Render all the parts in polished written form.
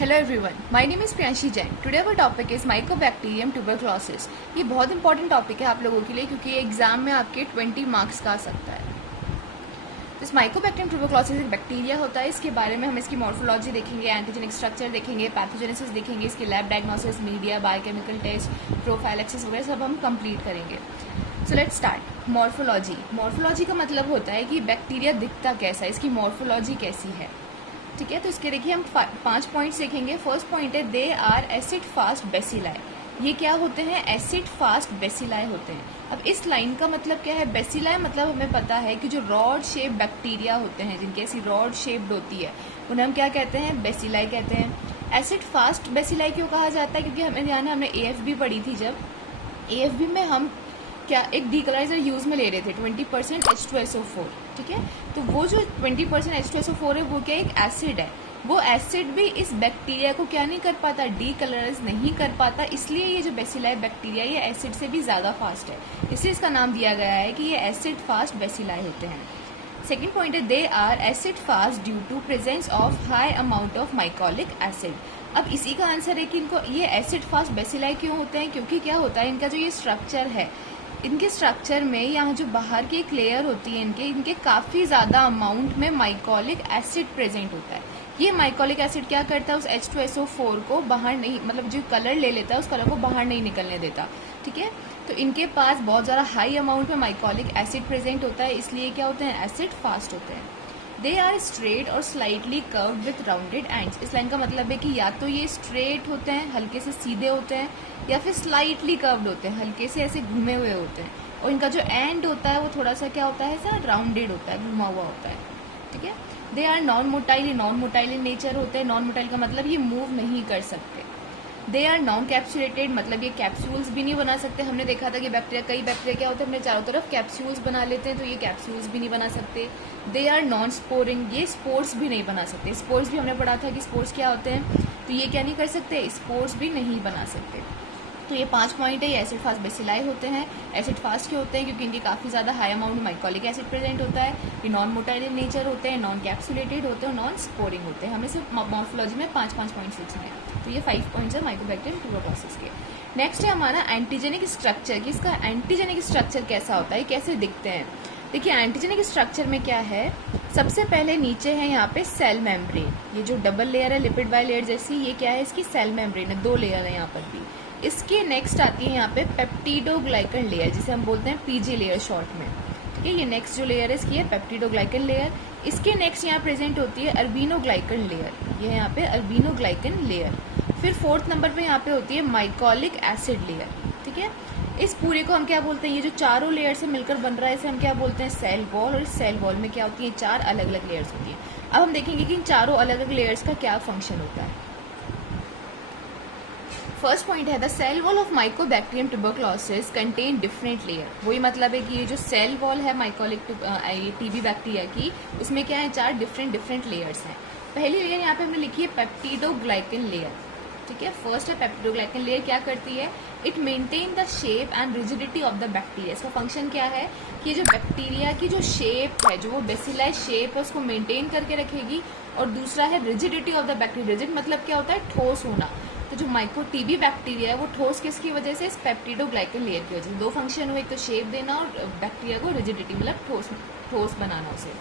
Hello everyone, my name is Priyanshi Jain. Today our topic is Mycobacterium Tuberculosis. ये बहुत important topic है आप लोगों के लिए क्योंकि ये एग्जाम में आपके 20 मार्क्स का आ सकता है। इस माइकोबैक्टीरियम ट्यूबरक्लोसिस एक बैक्टीरिया होता है। इसके बारे में हम इसकी मॉर्फोलॉजी देखेंगे, एंटीजेनिक स्ट्रक्चर देखेंगे, पैथोजेनेसिस देखेंगे, इसके lab diagnosis, media, biochemical test, prophylaxis वगैरह सब हम कंप्लीट करेंगे। So let's start. मॉर्फोलॉजी का मतलब होता है कि बैक्टीरिया दिखता कैसा है, इसकी मॉर्फोलॉजी कैसी है। ठीक है, तो इसके देखिए हम 5 पॉइंट्स देखेंगे। फर्स्ट पॉइंट है they are acid fast bacilli. ये क्या होते हैं? एसिड फास्ट बेसिलाई होते हैं। अब इस लाइन का मतलब क्या है? बेसिलाई मतलब हमें पता है कि जो रॉड शेप बैक्टीरिया होते हैं, जिनकी ऐसी रॉड शेप्ड होती है, उन्हें हम क्या कहते हैं? बेसिलाई कहते हैं। एसिड फास्ट बेसिलाई क्यों कहा जाता है? क्योंकि हमें ध्यान है, हमने एएफबी पढ़ी थी। जब एएफबी में हम क्या एक डीकलराइजर यूज में ले रहे थे 20% H2SO4। ठीक है, तो वो जो 20% H2SO4 है वो क्या एक एसिड है। वो एसिड भी इस बैक्टीरिया को क्या नहीं कर पाता? डीकलराइज नहीं कर पाता। इसलिए ये जो बेसिलाई बैक्टीरिया ये एसिड से भी ज़्यादा फास्ट है, इसलिए इसका नाम दिया गया है कि ये एसिड फास्ट बेसिलाई होते हैं। सेकेंड पॉइंट है they are acid fast due to presence of high amount of mycolic acid. अब इसी का आंसर है कि इनको ये एसिड फास्ट बेसिलाई क्यों होते हैं? क्योंकि क्या होता है, इनका जो ये स्ट्रक्चर है, इनके स्ट्रक्चर में यहाँ जो बाहर की एक लेयर होती है इनके काफ़ी ज़्यादा अमाउंट में माइकोलिक एसिड प्रेजेंट होता है। ये माइकोलिक एसिड क्या करता है? उस H2SO4 को बाहर नहीं, मतलब जो कलर ले लेता है उस कलर को बाहर नहीं निकलने देता। ठीक है, तो इनके पास बहुत ज़्यादा हाई अमाउंट में माइकोलिक एसिड प्रेजेंट होता है, इसलिए क्या होते हैं? एसिड फास्ट होते हैं। दे आर स्ट्रेट और slightly curved with rounded ends. इस लाइन का मतलब है कि या तो ये स्ट्रेट होते हैं, हल्के से सीधे होते हैं, या फिर स्लाइटली कर्व्ड होते हैं, हल्के से ऐसे घूमे हुए होते हैं। और इनका जो एंड होता है वो थोड़ा सा क्या होता है? ऐसा राउंडेड होता है, घुमा हुआ होता है। ठीक है, they are non motile in nature होते हैं। नॉन मोटाइल का मतलब ये मूव नहीं कर सकते। दे आर नॉन कैप्सुलेटेड, मतलब ये कैप्सूल्स भी नहीं बना सकते। हमने देखा था कि कई बैक्टीरिया क्या होते हैं, अपने चारों तरफ कैप्सूल्स बना लेते हैं, तो ये कैप्सूल्स भी नहीं बना सकते। दे आर नॉन स्पोरिंग, ये स्पोर्स भी नहीं बना सकते। स्पोर्स भी हमने पढ़ा था कि स्पोर्स क्या होते हैं, तो ये क्या नहीं कर सकते? स्पोर्स भी नहीं बना सकते। तो ये 5 पॉइंट है, ये एसिड फास्ट बेसिलाई होते हैं। एसिड फास्ट क्यों होते हैं? क्योंकि इनके काफ़ी ज़्यादा हाई अमाउंट में माइकोलिक एसिड प्रेजेंट होता है। ये नॉन मोटाइल इन नेचर होते हैं, नॉन कैप्सुलेटेड होते हैं, नॉन स्पोरिंग होते हैं। हमें सिर्फ मॉर्फोलॉजी में 5 पॉइंट्स लिखने हैं। तो ये 5 पॉइंट्स है माइकोबैक्टीरियम ट्यूबरक्लोसिस के। नेक्स्ट है हमारा एंटीजेनिक स्ट्रक्चर, कि इसका एंटीजेनिक स्ट्रक्चर कैसा होता है, कैसे दिखते हैं। देखिए एंटीजेनिक स्ट्रक्चर में क्या है, सबसे पहले नीचे है यहाँ पे सेल मेम्ब्रेन। ये जो डबल लेयर है लिपिड बाइलेयर जैसी, ये क्या है? इसकी सेल मेम्ब्रेन है, 2 लेयर है यहाँ पर भी। इसके नेक्स्ट आती है यहाँ पे पेप्टिडोग्लाइकन लेयर, जिसे हम बोलते हैं पीजी लेयर शॉर्ट में। ठीक है, ये नेक्स्ट जो लेयर है इसकी है पेप्टिडोग्लाइकन लेयर। इसके नेक्स्ट यहाँ प्रेजेंट होती है अल्बिनोग्लाइकन लेयर, ये यहाँ पे अल्बिनोग्लाइकन लेयर। फिर 4th नंबर पे यहाँ पे होती है माइकोलिक एसिड लेयर। ठीक है, इस पूरे को हम क्या बोलते हैं? ये जो चारों लेयर से मिलकर बन रहा है इसे हम क्या बोलते हैं? Cell wall. और इस सेल वॉल में क्या होती है? 4 अलग अलग लेयर्स होती हैं। अब हम देखेंगे कि इन चारों अलग अलग लेयर्स का क्या फंक्शन होता है। फर्स्ट पॉइंट है the cell wall of mycobacterium tuberculosis contain different layer. वही मतलब है कि ये जो सेल वॉल है माइकोलिक टीबी बैक्टीरिया की, उसमें क्या है? 4 डिफरेंट लेयर्स हैं। पहली लेयर यहाँ पे हमने लिखी है पेप्टिडोग्लाइकन लेयर। ठीक है, फर्स्ट है पेप्टिडोग्लाइकन लेयर। क्या करती है? It maintain the shape and rigidity of the bacteria. इसका फंक्शन क्या है कि जो बैक्टीरिया की जो शेप है, जो वो बेसिलाई शेप है, उसको मेंटेन करके रखेगी। और दूसरा है rigidity of the bacteria. Rigid मतलब क्या होता है? ठोस होना। तो जो माइको टीबी बैक्टीरिया है वो ठोस किसकी वजह से? इस पेप्टिडोग्लाइकन लेयर की वजह से। 2 फंक्शन हुए, एक तो शेप देना और बैक्टीरिया को रिजिडिटी मतलब ठोस बनाना उसे।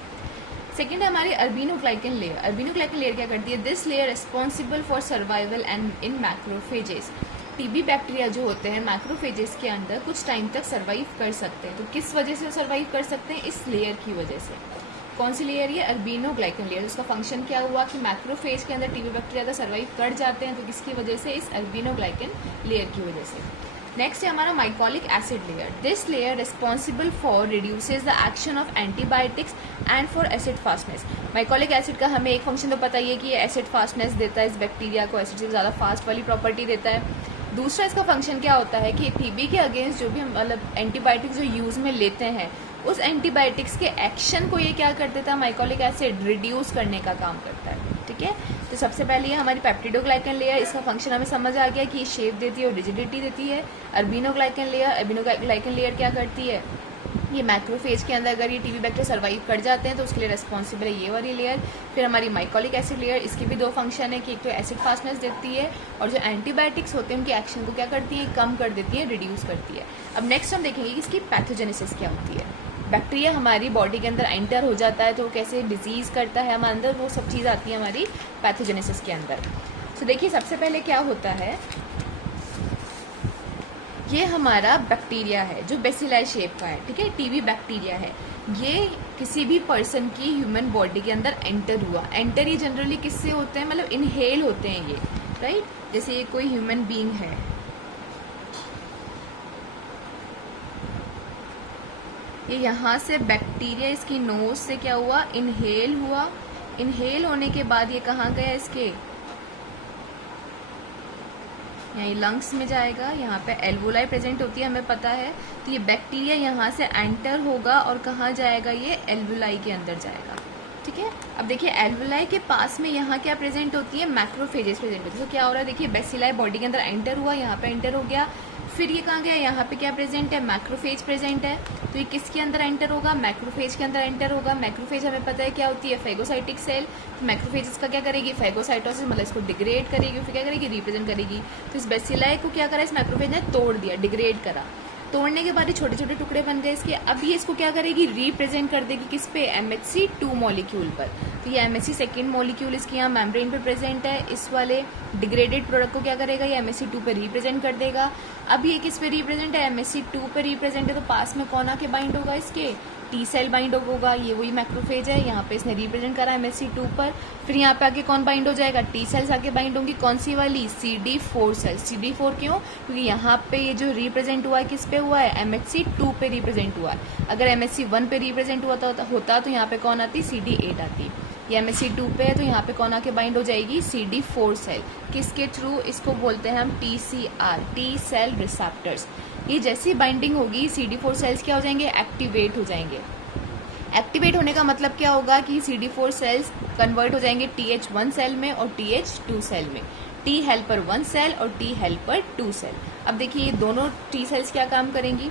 सेकेंड है हमारी अल्बिनोग्लाइकन लेयर। अल्बिनोग्लाइकन लेयर क्या करती है? This layer responsible for survival and in macrophages. TB bacteria जो होते हैं मैक्रोफेजेस के अंदर कुछ टाइम तक सर्वाइव कर सकते हैं। तो किस वजह से सर्वाइव कर सकते हैं? इस लेयर की वजह से। कौन सी लेयर? ये अल्बिनोग्लाइकन लेयर। उसका फंक्शन क्या हुआ कि मैक्रोफेज के अंदर टीबी बैक्टीरिया का सर्वाइव कर जाते हैं, तो किसकी वजह से? इस अल्बिनोग्लाइकन लेयर की वजह से। नेक्स्ट है हमारा mycolic acid layer. This layer responsible for reduces the action of antibiotics and for acid fastness. Mycolic acid का हमें एक फंक्शन तो पता ही है कि ये एसिड फास्टनेस देता है, इस बैक्टीरिया को एसिड से ज़्यादा फास्ट वाली प्रॉपर्टी देता है। दूसरा इसका फंक्शन क्या होता है कि टीबी के अगेंस्ट जो भी हम मतलब एंटीबायोटिक्स जो यूज़ में लेते हैं, उस एंटीबायोटिक्स के एक्शन को ये क्या कर देता है? माइकोलिक एसिड रिड्यूस करने का काम करता है। ठीक है, तो सबसे पहले ये हमारी पेप्टिडोग्लाइकन लेयर, इसका फंक्शन हमें समझ आ गया कि शेप देती है और रिजिडिटी देती है। अल्बिनोग्लाइकन लेयर क्या करती है? ये मैक्रोफेज के अंदर अगर ये टीबी बैक्टीरिया सर्वाइव कर जाते हैं तो उसके लिए रिस्पॉन्सिबल है ये वाली लेयर। फिर हमारी माइकोलिक एसिड लेयर, इसकी भी दो फंक्शन है कि एक तो एसिड फास्टनेस देती है और जो एंटीबायोटिक्स होते हैं उनकी एक्शन को क्या करती है, कम कर देती है, रिड्यूस करती है। अब नेक्स्ट हम देखेंगे कि इसकी पैथोजेनेसिस क्या होती है। बैक्टीरिया हमारी बॉडी के अंदर एंटर हो जाता है तो कैसे डिजीज़ करता है हमारे अंदर, वो सब चीज़ आती है हमारी पैथोजेनेसिस के अंदर। तो देखिए सबसे पहले क्या होता है, ये हमारा बैक्टीरिया है जो बेसिलाई शेप का है, ठीक है, टीबी बैक्टीरिया है। ये किसी भी पर्सन की ह्यूमन बॉडी के अंदर एंटर हुआ, एंटर ये जनरली किससे होते हैं, मतलब इनहेल होते हैं ये, राइट। जैसे ये कोई ह्यूमन बीइंग है, ये यहाँ से बैक्टीरिया इसकी नोज से क्या हुआ, इनहेल हुआ। इनहेल होने के बाद ये कहाँ गया, इसके यहाँ लंग्स में जाएगा, यहाँ पे एल्वोलाई प्रेजेंट होती है हमें पता है। तो ये बैक्टीरिया यहाँ से एंटर होगा और कहाँ जाएगा, ये एल्वोलाई के अंदर जाएगा, ठीक है। अब देखिए एल्वोलाई के पास में यहाँ क्या प्रेजेंट होती है, मैक्रोफेजेस प्रेजेंट होती है। तो क्या हो रहा है, देखिए बेसिलाई बॉडी के अंदर एंटर हुआ, यहाँ पे एंटर हो गया, फिर ये कहाँ गया, यहाँ पे क्या प्रेजेंट है, मैक्रोफेज प्रेजेंट है। तो ये किसके अंदर एंटर होगा, मैक्रोफेज के अंदर एंटर होगा। मैक्रोफेज हमें पता है क्या होती है, फेगोसाइटिक सेल। तो मैक्रोफेज इसका क्या करेगी, फेगोसाइटोसिस मतलब इसको डिग्रेड करेगी, फिर क्या करेगी, रिप्रेजेंट करेगी। तो इस बेसिलाई को क्या करा, इस मैक्रोफेज ने तोड़ दिया, डिग्रेड करा। तोड़ने के बाद ये छोटे छोटे टुकड़े बन गए इसके। अब ये इसको क्या करेगी, रिप्रेजेंट कर देगी किस पे, MHC2 मॉलिक्यूल पर। तो ये MHC सेकेंड मॉलिक्यूल इसके यहाँ मेम्ब्रेन पे प्रेजेंट है। इस वाले डिग्रेडेड प्रोडक्ट को क्या करेगा, ये MHC2 पे रिप्रेजेंट कर देगा। अब ये किस पे रिप्रेजेंट है, MHC2 पे रिप्रेजेंट है। तो पास में कौन आके बाइंड होगा, इसके टी सेल बाइंड होगा। ये वही मैक्रोफेज है, यहाँ पे इसने रिप्रेजेंट करा MHC2 पर। फिर यहाँ पे आके कौन बाइंड हो जाएगा, टी सेल्स आके बाइंड होंगी। कौन सी वाली, CD4 सेल। CD4 क्यों, क्योंकि यहाँ पे ये जो रिप्रेजेंट हुआ है किस पे हुआ है, MHC2 पे रिप्रेजेंट हुआ है। अगर MHC1 पे रिप्रेजेंट होता तो यहाँ पे कौन आती, CD8 आती। ये MHC2 पे है तो यहाँ पे कौन आके बाइंड हो जाएगी, CD4 सेल। किसके थ्रू, इसको बोलते हैं हम TCR, टी सेल रिसेप्टर्स। ये जैसी बाइंडिंग होगी CD4 सेल्स क्या हो जाएंगे, एक्टिवेट हो जाएंगे। एक्टिवेट होने का मतलब क्या होगा कि CD4 सेल्स कन्वर्ट हो जाएंगे TH1 सेल में और TH2 सेल में, T हेल्पर 1 सेल और T हेल्पर 2 सेल। अब देखिए ये दोनों T सेल्स क्या काम करेंगी,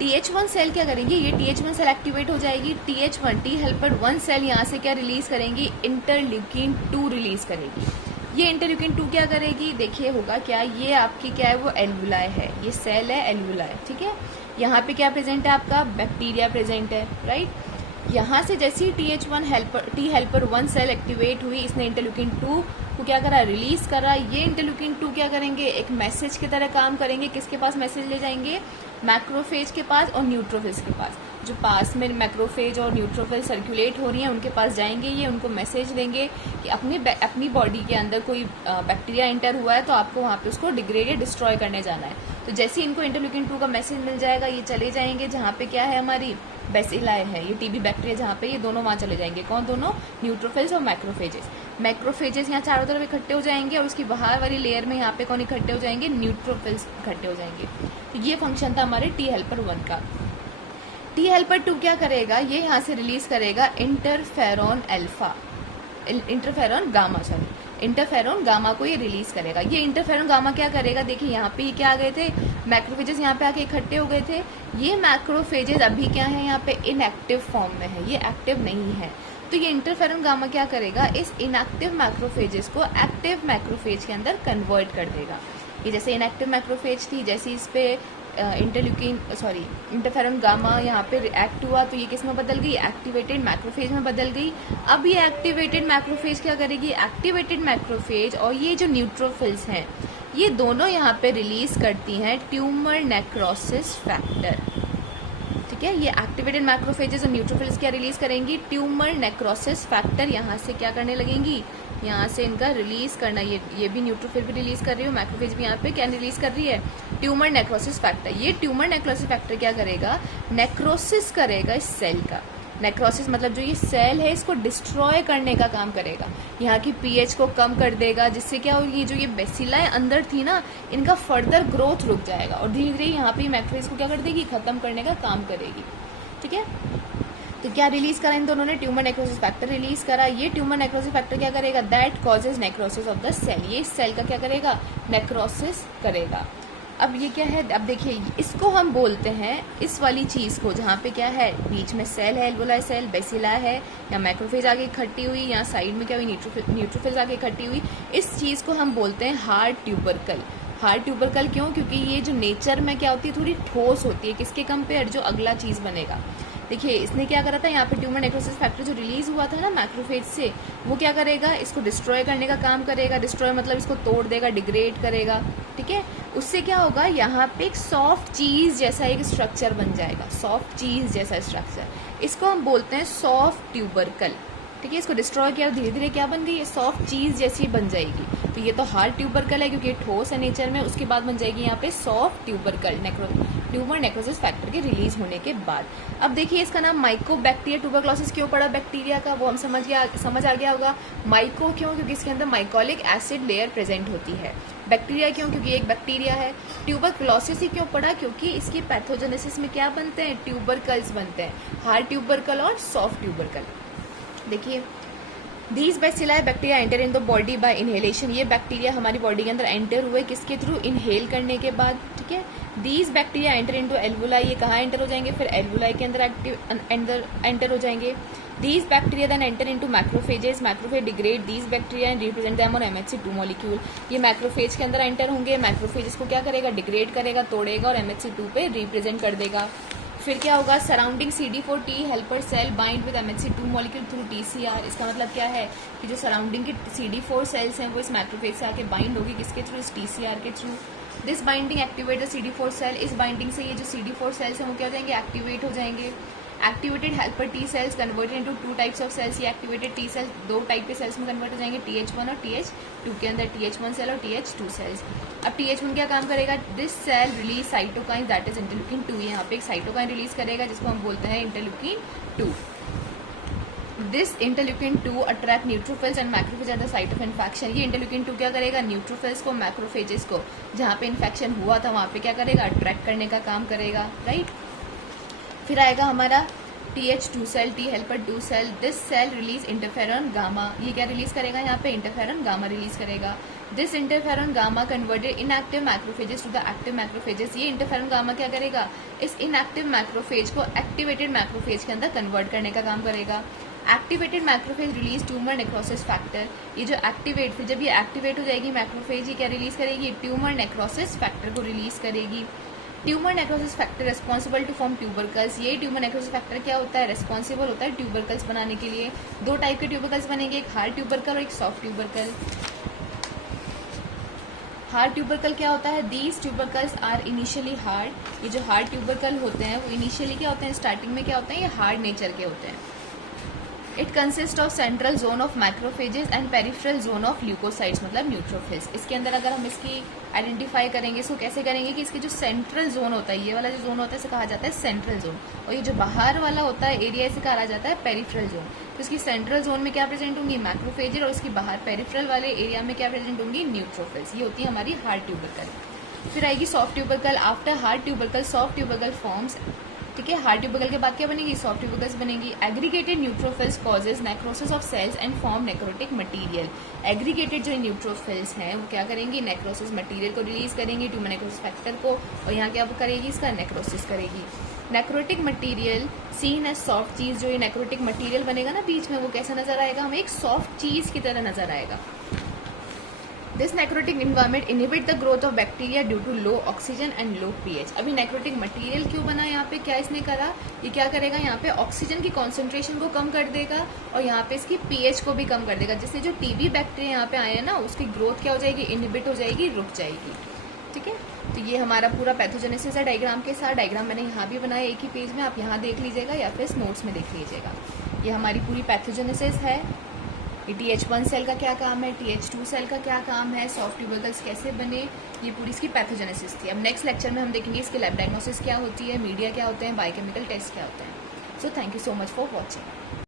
TH1 सेल क्या करेंगी, ये TH1 सेल एक्टिवेट हो जाएगी। TH1 T हेल्पर 1 सेल यहाँ से क्या रिलीज करेंगी, इंटरल्यूकिन 2 रिलीज करेगी। ये इंटरल्यूकिन 2 क्या करेगी, देखिए होगा क्या, ये आपकी क्या है, वो एल्वुलाई है, ये सेल है एल्वुलाई, ठीक है। यहाँ पे क्या प्रेजेंट है, आपका बैक्टीरिया प्रेजेंट है, राइट। यहाँ से जैसे ही T हेल्पर 1 सेल एक्टिवेट हुई, इसने इंटरल्यूकिन 2 को क्या करा, रिलीज करा। ये इंटरल्यूकिन 2 क्या करेंगे, एक मैसेज की तरह काम करेंगे। किसके पास मैसेज ले जाएंगे, मैक्रोफेज के पास और न्यूट्रोफिल्स के पास। जो पास में मैक्रोफेज और न्यूट्रोफिल सर्कुलेट हो रही हैं उनके पास जाएंगे, ये उनको मैसेज देंगे कि अपनी बॉडी के अंदर कोई बैक्टीरिया एंटर हुआ है तो आपको वहाँ पे उसको डिग्रेड या डिस्ट्रॉय करने जाना है। तो जैसे ही इनको इंटरल्यूकिन 2 का मैसेज मिल जाएगा, ये चले जाएंगे जहाँ पे क्या है, हमारी बेसिलाई है, ये टीबी बैक्टीरिया जहाँ पे, ये दोनों वहाँ चले जाएंगे। कौन दोनों, न्यूट्रोफिल्स और मैक्रोफेजेस। मैक्रोफेजेस यहाँ चारों तरफ इकट्ठे हो जाएंगे और उसकी बाहर वाली लेयर में यहाँ पे कौन इकट्ठे हो जाएंगे, न्यूट्रोफिल्स इकट्ठे हो जाएंगे। तो ये फंक्शन था हमारे T हेल्पर 1 का। T हेल्पर 2 क्या करेगा, ये यहाँ से रिलीज करेगा interferon alpha, interferon gamma, sorry interferon gamma को ये रिलीज करेगा। ये इंटरफेरॉन गामा क्या करेगा, देखिए यहाँ पे क्या आ गए थे, मैक्रोफेजेस यहाँ पे आके इकट्ठे हो गए थे। ये मैक्रोफेजेस अभी क्या है, यहाँ पे इनएक्टिव फॉर्म में है, ये एक्टिव नहीं है। तो ये इंटरफेरॉन गामा क्या करेगा, इस इनएक्टिव मैक्रोफेजेस को एक्टिव मैक्रोफेज के अंदर कन्वर्ट कर देगा। ये जैसे इनएक्टिव मैक्रोफेज थी, जैसे इस पे इंटरफेरॉन गामा यहाँ पे रिएक्ट हुआ तो ये किस में बदल गई, एक्टिवेटेड मैक्रोफेज में बदल गई। अब ये एक्टिवेटेड मैक्रोफेज क्या करेगी, एक्टिवेटेड मैक्रोफेज और ये जो न्यूट्रोफिल्स हैं ये दोनों यहाँ पे रिलीज करती हैं ट्यूमर नेक्रोसिस फैक्टर, ठीक है। ये एक्टिवेटेड मैक्रोफेजेस और न्यूट्रोफिल्स क्या रिलीज करेंगी, ट्यूमर नेक्रोसिस फैक्टर यहाँ से क्या करने लगेंगी, यहाँ से इनका रिलीज करना। ये भी न्यूट्रोफिल भी रिलीज कर रही है, मैक्रोफेज भी यहाँ पे क्या रिलीज कर रही है, ट्यूमर नेक्रोसिस फैक्टर। ये ट्यूमर नेक्रोसिस फैक्टर क्या करेगा, नेक्रोसिस करेगा इस सेल का। नेक्रोसिस मतलब जो ये सेल है इसको डिस्ट्रॉय करने का काम करेगा, यहाँ की पीएच को कम कर देगा, जिससे क्या होगी, जो ये बेसिलाएं अंदर थी ना, इनका फर्दर ग्रोथ रुक जाएगा और धीरे धीरे यहाँ पे मैक्रोफेज को क्या कर देगी, खत्म करने का काम करेगी, ठीक है। तो क्या रिलीज करा इन दोनों ने, ट्यूमर नेक्रोसिस फैक्टर रिलीज करा। ये ट्यूमर नेक्रोसिस फैक्टर क्या करेगा, that causes necrosis of the cell, ये सेल का क्या करेगा, नेक्रोसिस करेगा। अब ये क्या है, अब देखिए इसको हम बोलते हैं, इस वाली चीज़ को जहाँ पे क्या है बीच में सेल है, एल्वोलाई सेल, बेसिला है, या मैक्रोफेज आगे इकट्ठी हुई, या साइड में क्या हुई न्यूट्रोफिल्स आगे इकट्ठी हुई, इस चीज़ को हम बोलते हैं हार्ड ट्यूबरकल। हार्ड ट्यूबरकल क्यों? क्योंकि ये जो नेचर में क्या होती है, थोड़ी ठोस होती है, किसके कंपेयर, जो अगला चीज़ बनेगा। देखिए इसने क्या करा था, यहाँ पे ट्यूमर नेक्रोसिस फैक्टर जो रिलीज हुआ था ना मैक्रोफेज से, वो क्या करेगा, इसको डिस्ट्रॉय करने का काम करेगा। डिस्ट्रॉय मतलब इसको तोड़ देगा, डिग्रेड करेगा, ठीक है। उससे क्या होगा, यहाँ पे एक सॉफ्ट चीज़ जैसा एक स्ट्रक्चर बन जाएगा, सॉफ्ट चीज़ जैसा स्ट्रक्चर। इसको हम बोलते हैं सॉफ्ट ट्यूबरकल, ठीक है। इसको डिस्ट्रॉय किया, धीरे धीरे क्या बन गई, ये सॉफ्ट चीज़ जैसी बन जाएगी। तो ये तो हार्ड ट्यूबरकल है क्योंकि ये ठोस है नेचर में, उसके बाद बन जाएगी यहाँ पे soft tubercle tumour necrosis factor के रिलीज होने के बाद। अब देखिए इसका नाम माइकोबैक्टीरिया ट्यूबरक्लोसिस क्यों पड़ा, बैक्टीरिया का, वो हम समझ आ गया होगा। माइको क्यों, क्योंकि इसके अंदर माइकोलिक एसिड लेयर प्रेजेंट होती है। बैक्टीरिया क्यों, क्योंकि एक बैक्टीरिया है। ट्यूबरक्लोसिस ही क्यों पड़ा, क्योंकि इसकी पैथोजेनेसिस में क्या बनते हैं, ट्यूबरकल्स बनते हैं, हार्ड ट्यूबरकल और सॉफ्ट ट्यूबरकल। देखिए these bacilli bacteria enter in the body by inhalation, ये बैक्टीरिया हमारी बॉडी के अंदर एंटर हुए किसके थ्रू, इनहेल करने के बाद, ठीक है। These bacteria enter into alveoli, ये कहाँ एंटर हो जाएंगे, फिर एल्वुलाई के अंदर एंटर हो जाएंगे। These bacteria then enter into macrophages, macrophage degrade these bacteria and represent them on MHC2 molecule, ये मैक्रोफेज के अंदर एंटर होंगे, मैक्रोफेज इसको क्या करेगा, डिग्रेड करेगा, तोड़ेगा और MHC2 पे रिप्रेजेंट कर देगा। फिर क्या होगा, surrounding CD4T helper cell bind with MHC2 molecule through TCR, इसका मतलब क्या है कि जो सराउंडिंग की CD4 सेल्स हैं वो इस मैक्रोफेज से आके बाइंड होगी, किसके थ्रू, इस TCR के थ्रू। This binding activate the CD4 cell, इस बाइंडिंग से ये जो CD4 सेल्स हैं वो क्या हो जाएंगे, एक्टिवेट हो जाएंगे। Activated helper T cells converted into 2 types of cells, ये एक्टिवेटेड T सेल्स 2 टाइप के सेल्स में कन्वर्ट हो जाएंगे, TH1 और TH2 के अंदर, TH1 सेल और TH2 सेल्स। अब TH1 क्या काम करेगा, this cell release cytokine that is interleukin 2, यहाँ पे एक साइटोकाइन रिलीज करेगा जिसको हम बोलते हैं interleukin 2। This interleukin 2 attract neutrophils and macrophage at the site of infection, ये इंटरल्यूकिन 2 क्या करेगा, न्यूट्रोफिल्स को, मैक्रोफेजेस को, जहाँ पे इन्फेक्शन हुआ था वहाँ पे क्या करेगा, अट्रैक्ट करने का काम करेगा, राइट। फिर आएगा हमारा TH2 cell, T helper 2 cell, this cell release interferon gamma, ये क्या रिलीज करेगा, यहाँ पे इंटरफेरॉन गामा रिलीज करेगा। This interferon gamma converted inactive macrophages to the active macrophages, ये इंटरफेरॉन गामा क्या करेगा, इस इनएक्टिव मैक्रोफेज को एक्टिवेटेड मैक्रोफेज के अंदर कन्वर्ट करने का काम करेगा। Activated macrophage release tumour necrosis factor, ये जो एक्टिवेट, फिर जब ये एक्टिवेट हो जाएगी मैक्रोफेज, ये क्या रिलीज करेगी, ट्यूमर नेक्रोसिस फैक्टर को रिलीज करेगी। Tumour necrosis factor responsible to form tubercles, ये ट्यूमर नेक्रोसिस फैक्टर क्या होता है, रिस्पॉन्सिबल होता है ट्यूबरकल्स बनाने के लिए। 2 टाइप के ट्यूबरकल्स बनेंगे, एक हार्ड ट्यूबरकल और एक सॉफ्ट ट्यूबरकल। हार्ड ट्यूबरकल क्या होता है, these tubercles are initially hard, ये जो हार्ड ट्यूबरकल होते हैं वो इनिशियली क्या होते हैं, स्टार्टिंग में क्या होते हैं, ये हार्ड नेचर के होते हैं। It consist of central zone of macrophages and peripheral zone of leukocytes, मतलब न्यूट्रोफिल्स। इसके अंदर अगर हम इसकी आइडेंटिफाई करेंगे, इसको कैसे करेंगे कि इसके जो सेंट्रल जोन होता है, ये वाला जो जोन होता है इसे कहा जाता है सेंट्रल जोन, और ये जो बाहर वाला होता है एरिया इसे कहा जाता है पेरिफेरल जोन। तो इसकी सेंट्रल जोन में क्या प्रेजेंट होंगी, मैक्रोफेजेस, और इसकी बाहर पेरिफेरल वाले एरिया में क्या प्रेजेंट होंगी, न्यूट्रोफिल्स। ये होती है हमारी हार्ड ट्यूबरकल। फिर आएगी soft tubercle. After hard tubercle soft tubercle forms, ठीक है। हार्ड ट्यूबरकल के बाद क्या बनेगी, सॉफ्ट ट्यूबरकल्स बनेगी। Aggregated neutrophils causes necrosis of cells and form necrotic material, aggregated जो न्यूट्रोफिल्स हैं वो क्या करेंगी, नेक्रोसिस मटेरियल को रिलीज करेंगी, ट्यूमर नेक्रोसिस फैक्टर को, और यहाँ क्या करेगी, इसका नेक्रोसिस करेगी। Necrotic material seen as soft cheese, जो ये नेक्रोटिक मटेरियल बनेगा ना बीच में, वो कैसा नजर आएगा, हमें एक सॉफ्ट चीज की तरह नजर आएगा। This necrotic environment inhibit the growth of bacteria due to low oxygen and low pH. अभी नेक्रोटिक मटेरियल क्यों बना, यहाँ पे क्या इसने करा, ये क्या करेगा, यहाँ पे ऑक्सीजन की कॉन्सेंट्रेशन को कम कर देगा और यहाँ पे इसकी पीएच को भी कम कर देगा, जिससे जो टीबी बैक्टीरिया यहाँ पे आए हैं ना उसकी ग्रोथ क्या हो जाएगी, इनहिबिट हो जाएगी, रुक जाएगी, ठीक है। तो ये हमारा पूरा पैथोजेनेसिस है डायग्राम के साथ। डायग्राम मैंने यहाँ भी बनाया एक ही पेज में, आप यहाँ देख लीजिएगा या फिर नोट्स में देख लीजिएगा। ये हमारी पूरी पैथोजेनेसिस है। TH1 सेल का क्या काम है, TH2 सेल का क्या काम है, सॉफ्ट ट्यूबरकल्स कैसे बने, ये पूरी इसकी पैथोजेनेसिस थी। अब नेक्स्ट लेक्चर में हम देखेंगे इसके लैब डायग्नोसिस क्या होती है, मीडिया क्या होते हैं, बायोकेमिकल टेस्ट क्या होते हैं। So thank you so much for watching.